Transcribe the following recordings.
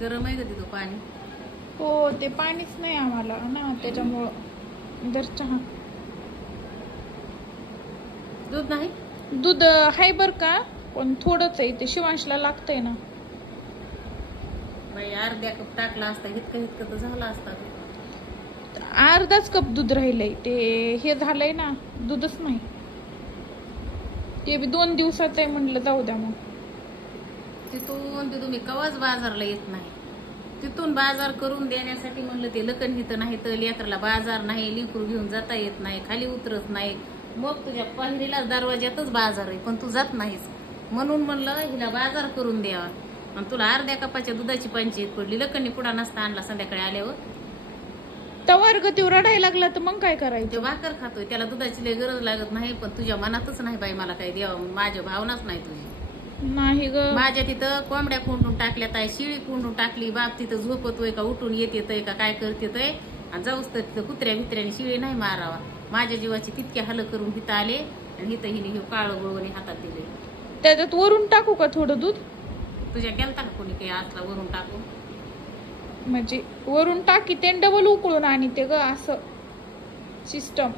गरम आहे का तिथं पाणी? हो, ते पाणीच नाही आम्हाला ना, त्याच्यामुळं. जर चहा दूध नाही? दूध आहे बर का, पण थोडंच आहे. ते शिवांशला लागतंय ना. बाई अर्ध्या कप टाकला असता, इतकं तर झाला असता. अर्धाच कप दूध राहिलंय. ते हे झालंय ना, दूधच नाही. ते बी 2 दिवसात आहे म्हणलं, जाऊ द्या मग. तिथून ते तुम्ही कवाच बाजारला येत नाही. तिथून बाजार करून देण्यासाठी म्हणलं ते लकन हित नाही तर लेकराला बाजार नाही, लिकरू घेऊन जाता येत नाही, खाली उतरत नाही. मग तुझ्या पायरीला दरवाज्यातच बाजार आहे, पण तू जात नाहीस. म्हणून म्हणलं हिला बाजार करून द्यावा. आणि तुला अर्ध्या कपाच्या दुधाची पंचायत पडली. लकनी पुढा नसता आणला संध्याकाळी आल्यावर. तवर गती रडायला लागला तर मग काय करायचं? ते भाकर खातोय, त्याला दुधाची लय गरज लागत नाही. पण तुझ्या मनातच नाही बाई मला काही द्यावं, माझ्या भावनाच नाही तुझी. नाही ग, माझ्या तिथं कोंबड्या कोंडून टाकल्या, ताई शिळी कोंडून टाकली. बाप तिथं झोपतोय का उठून येतेय का काय करतेय, आणि जाऊस तर तिथं कुत्र्या भित्र्याने शिळी नाही मारावा. माझ्या जीवाची तितके हल करून हिथं आले, आणि हिथं हिने हे काळं गोळवणी हातात दिले. त्याच्यात वरून टाकू का थोडं दूध? तुझ्या गेलता का कोणी काही आतला वरून टाकू? म्हणजे वरून टाकी ते डबल उकळून आणि ते ग असं सिस्टम.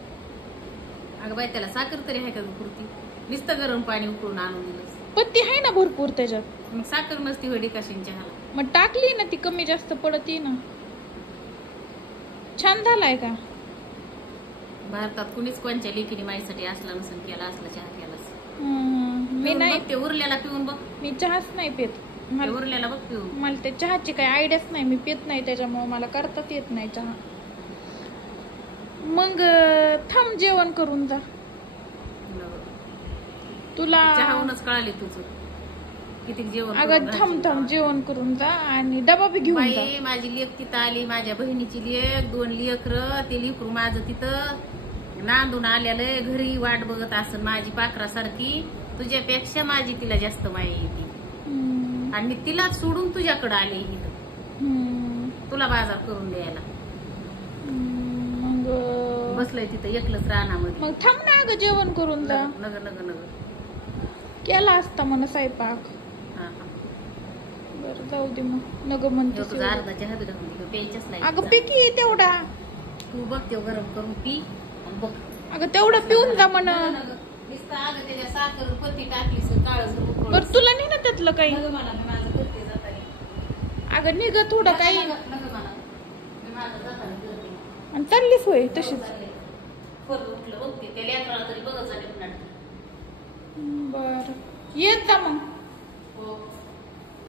अगं बाई त्याला साखर तरी आहे का पुरती? नुसतं गरम पाणी उकळून आणून दिलं. पण ती आहे ना भरपूर त्याच्यात. मग साखर नसती वडी कशाच्या हाला? मग टाकली ना ती, कमी जास्त पडती ना. छान झालाय का? भारतात कुणीच कोणच्या लेकीने माझ्यासाठी असला नसेल केला, असला चहा केलास. मी नाही, ते उरलेला पिऊन बघ. मी चहाच नाही पित. उरलेला बघ पिऊन. मला ते चहाची काही आयडियाच नाही, मी पित नाही, त्याच्यामुळे मला करताच येत नाही चहा. मग थांब, जेवण करून जा. तुला चहाहूनच कळाले तुझं किती जेवण. अगं थांब, जेवण करून जा आणि डबा बी घेऊन जा. बाई माझी लेक तिथं आली, माझ्या बहिणीची लेक, 2 लेकरं. ते लेकरू माझं तिथं नांदून आलेलं घरी वाट बघत असन माझी पाखरासारखी. तुझ्यापेक्षा माझी तिला जास्त माया येते, आणि मी तिला सोडून तुझ्याकडे आले इथं तुला बाजार करून द्यायला. मग बसलंय तिथं एकलंच रानामध्ये. मग थांब ना अगं, जेवण करून जा. नग नग नग केला असता म्हणा स्वयंपाक. बरं जाऊ दे मग, नग म्हणते. अर्धा चहा बी राहून प्यायच्याच नाही. अगं पिकी तेवढा तू बघ, तेव गरम करून पी आणि बघ. अगं तेवढं पिऊन जा म्हणा. त्याच्या साखर पत्ती टाकलीस काळ. बरं तुला नाही ना त्यातलं काही? मला मी माझं करते जाताना. अगं निघ थोडं काही. मला मी माझं जाताना करते. आणि चाललीच होय तशीच? उठलं बघते त्या लेकराला तरी बघत झाले. बर येत जा मग.